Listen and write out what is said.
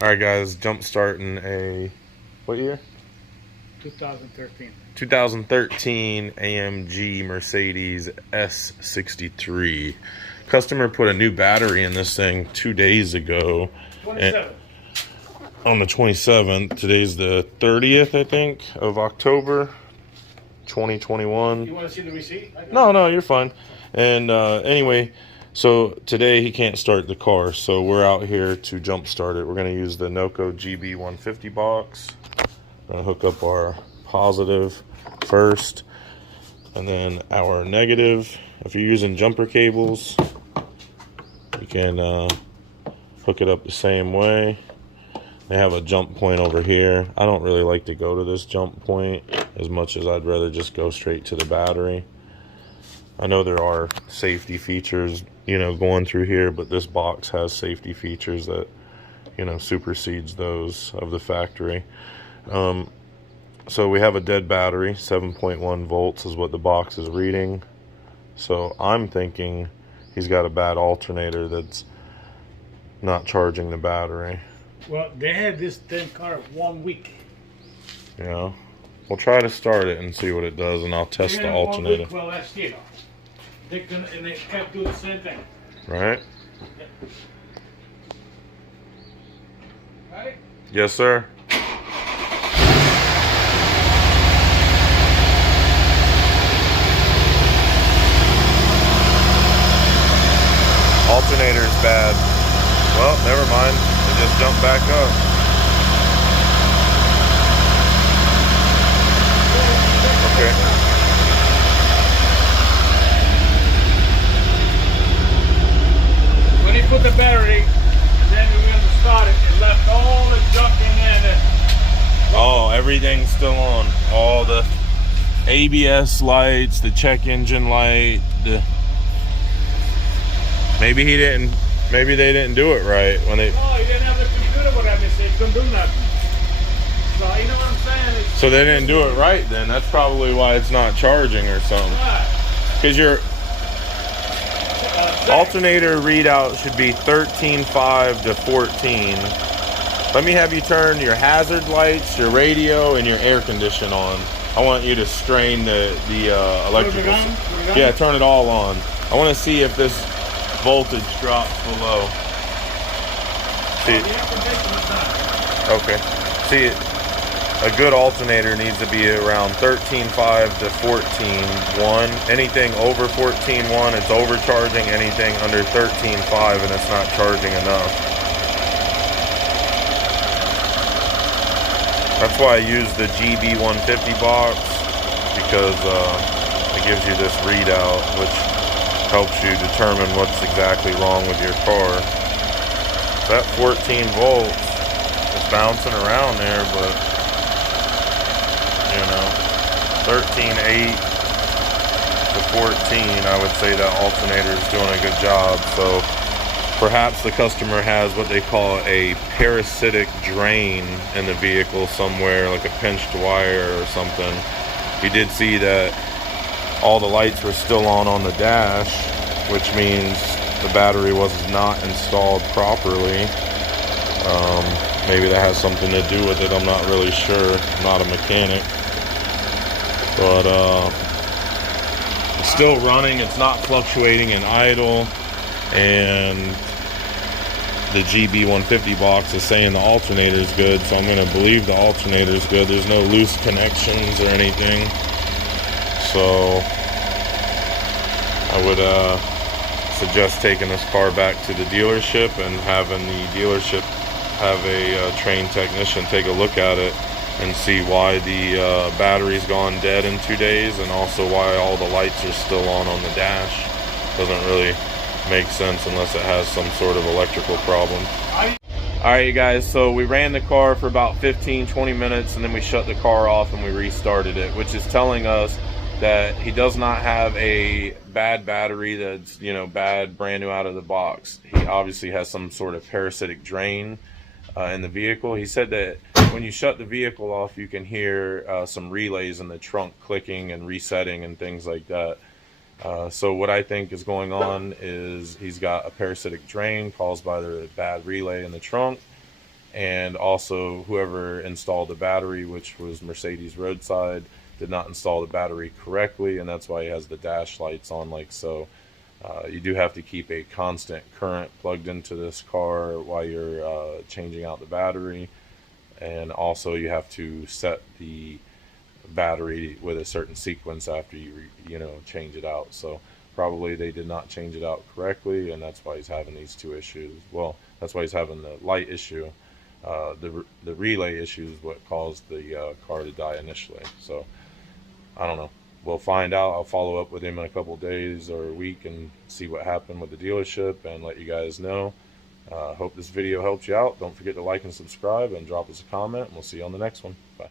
Alright guys, jump starting a, what year? 2013. 2013 AMG Mercedes S63. Customer put a new battery in this thing 2 days ago. 27. On the 27th. Today's the 30th, I think, of October 2021. You want to see the receipt? No, you're fine. And anyway, so today he can't start the car, so we're out here to jump start it. We're going to use the Noco GB150 box. We're going to hook up our positive first, and then our negative. If you're using jumper cables, you can hook it up the same way. They have a jump point over here. I don't really like to go to this jump point as much as I'd rather just go straight to the battery. I know there are safety features, going through here, but this box has safety features that, supersedes those of the factory. So we have a dead battery, 7.1 volts is what the box is reading. So I'm thinking he's got a bad alternator that's not charging the battery. Well, they had this damn car 1 week. Yeah. We'll try to start it and see what it does, and I'll test the alternator. Well, last year. They kept doing the same thing. Right? Yeah. Right? Yes, sir. Alternator's bad. Well, never mind. It just jumped back up. Okay. When he put the battery, and then we were going to start it, it left all the junk in there. Oh, everything's still on. All the ABS lights, the check engine light, Maybe they didn't do it right when they. No, he didn't have the computer with him, so he couldn't do nothing. So you know what I'm saying? So they didn't do it right then. That's probably why it's not charging or something. Because your alternator readout should be 13.5 to 14. Let me have you turn your hazard lights, your radio, and your air condition on. I want you to strain the electrical. Yeah, turn it all on. I want to see if this voltage drops below. See, okay. See, a good alternator needs to be around 13.5 to 14.1. Anything over 14.1, it's overcharging. Anything under 13.5, and it's not charging enough. That's why I use the GB150 box, because it gives you this readout, which helps you determine what's exactly wrong with your car. That 14 volts is bouncing around there, but 13.8 to 14, I would say that alternator is doing a good job. So perhaps the customer has what they call a parasitic drain in the vehicle somewhere, like a pinched wire or something. You did see that all the lights were still on the dash, which means the battery was not installed properly. Maybe that has something to do with it. I'm not really sure. I'm not a mechanic. But it's still running. It's not fluctuating in idle. And the GB150 box is saying the alternator is good, so I'm going to believe the alternator is good. There's no loose connections or anything. So I would suggest taking this car back to the dealership and having the dealership have a trained technician take a look at it and see why the battery's gone dead in 2 days, and also why all the lights are still on the dash. Doesn't really make sense unless it has some sort of electrical problem. Alright, you guys, so we ran the car for about 15-20 minutes, and then we shut the car off and we restarted it, which is telling us that he does not have a bad battery that's, bad brand new out of the box. He obviously has some sort of parasitic drain in the vehicle. He said that when you shut the vehicle off, you can hear some relays in the trunk clicking and resetting and things like that. So what I think is going on is he's got a parasitic drain caused by the bad relay in the trunk. And also, whoever installed the battery, which was Mercedes roadside, did not install the battery correctly, and that's why he has the dash lights on like so. You do have to keep a constant current plugged into this car while you're changing out the battery, and also you have to set the battery with a certain sequence after you change it out. So probably they did not change it out correctly, and that's why he's having these two issues. Well, that's why he's having the light issue. The relay issue is what caused the car to die initially. So I don't know. We'll find out. I'll follow up with him in a couple days or a week and see what happened with the dealership and let you guys know. Hope this video helps you out. Don't forget to like and subscribe and drop us a comment, and we'll see you on the next one. Bye.